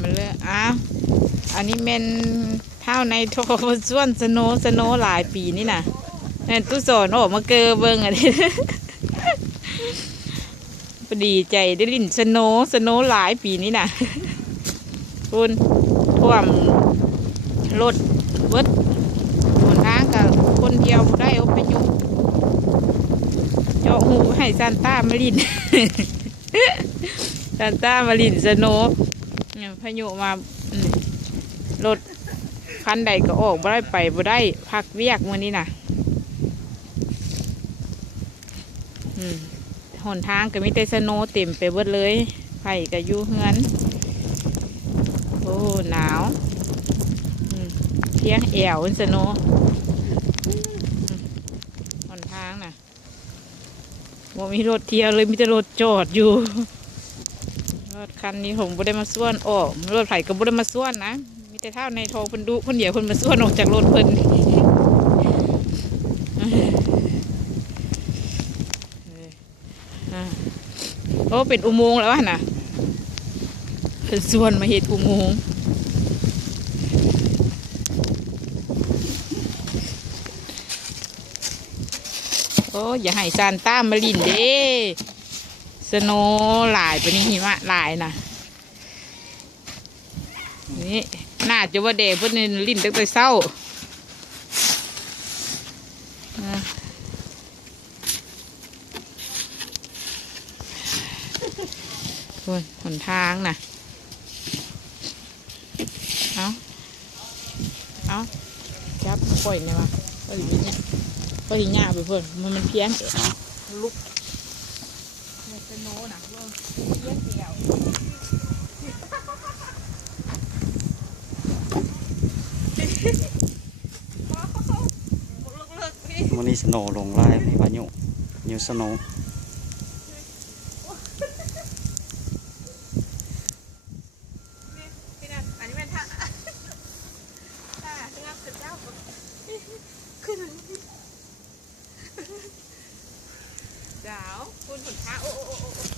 มันเลยอ้าวอันนี้เมนเท่าในโทส่วนสโนสโนหลายปีนี่นะแม่นตู้สอนออกมาเกอเบิงอันนี้พอดีใจได้ลิ่นสโนสโนหลายปีนี่นะคุณท่วมรถเบิดหนทางกับคนเดียวได้อาไปยุเจาะหูให้ซานต้ามาลินซานต้ามาลินสโน เนี่ยพายุมารถคันใดก็ออกบ่ได้ไปบ่ได้พักเวียกมื้อนี้น่ะอืมหนทางก็มีแต่สโนเต็มไปเบิดเลยไผ่ก็อยู่เฮือน โอ้ หนาวเที่ยงแอวสโนหนทางน่ะบ่มีรถเที่ยวเลยมีแต่รถจอดอยู่ ถคันนี้ผมบ่ได้มาส่วนออกรถไผก็บ่ได้มาส่วนนะ มีแต่เท่าในโทรเพิ่นดุเพิ่นเดียวเพิ่นมาส่วนออกจากรถเพิ่นอ่าโอ้เป็นอุโมงค์แล้ววะน่ะเพิ่นส่วนมาเฮ็ดอุโมงค์โอ้อย่าให้ซานต้ามาลินเด้ สโนหลายไปนี่หิมะหลายนะนี่น่าจะว่าเดเพิ่นนี่ลิ้นตั้งแต่เศร้าอะโอ้ยหนทางนะเอาเอาจับปล่อยเนี่ยวะปล่อยอย่างเงี้ยปล่อยอย่างเงี้ยไปเพิ่อนมันมันเพี้ยนเอ๋ลุก สโนนะว่าเยี่ยเดียววันนี้สโนลงไล่มีพายุนิวสโนว์ พี่นันอันนี้เป็นท่าท่าที่งับสุดเจ้าขึ้น ดาวคุณหุ่นพระโอ้โอ้โอ้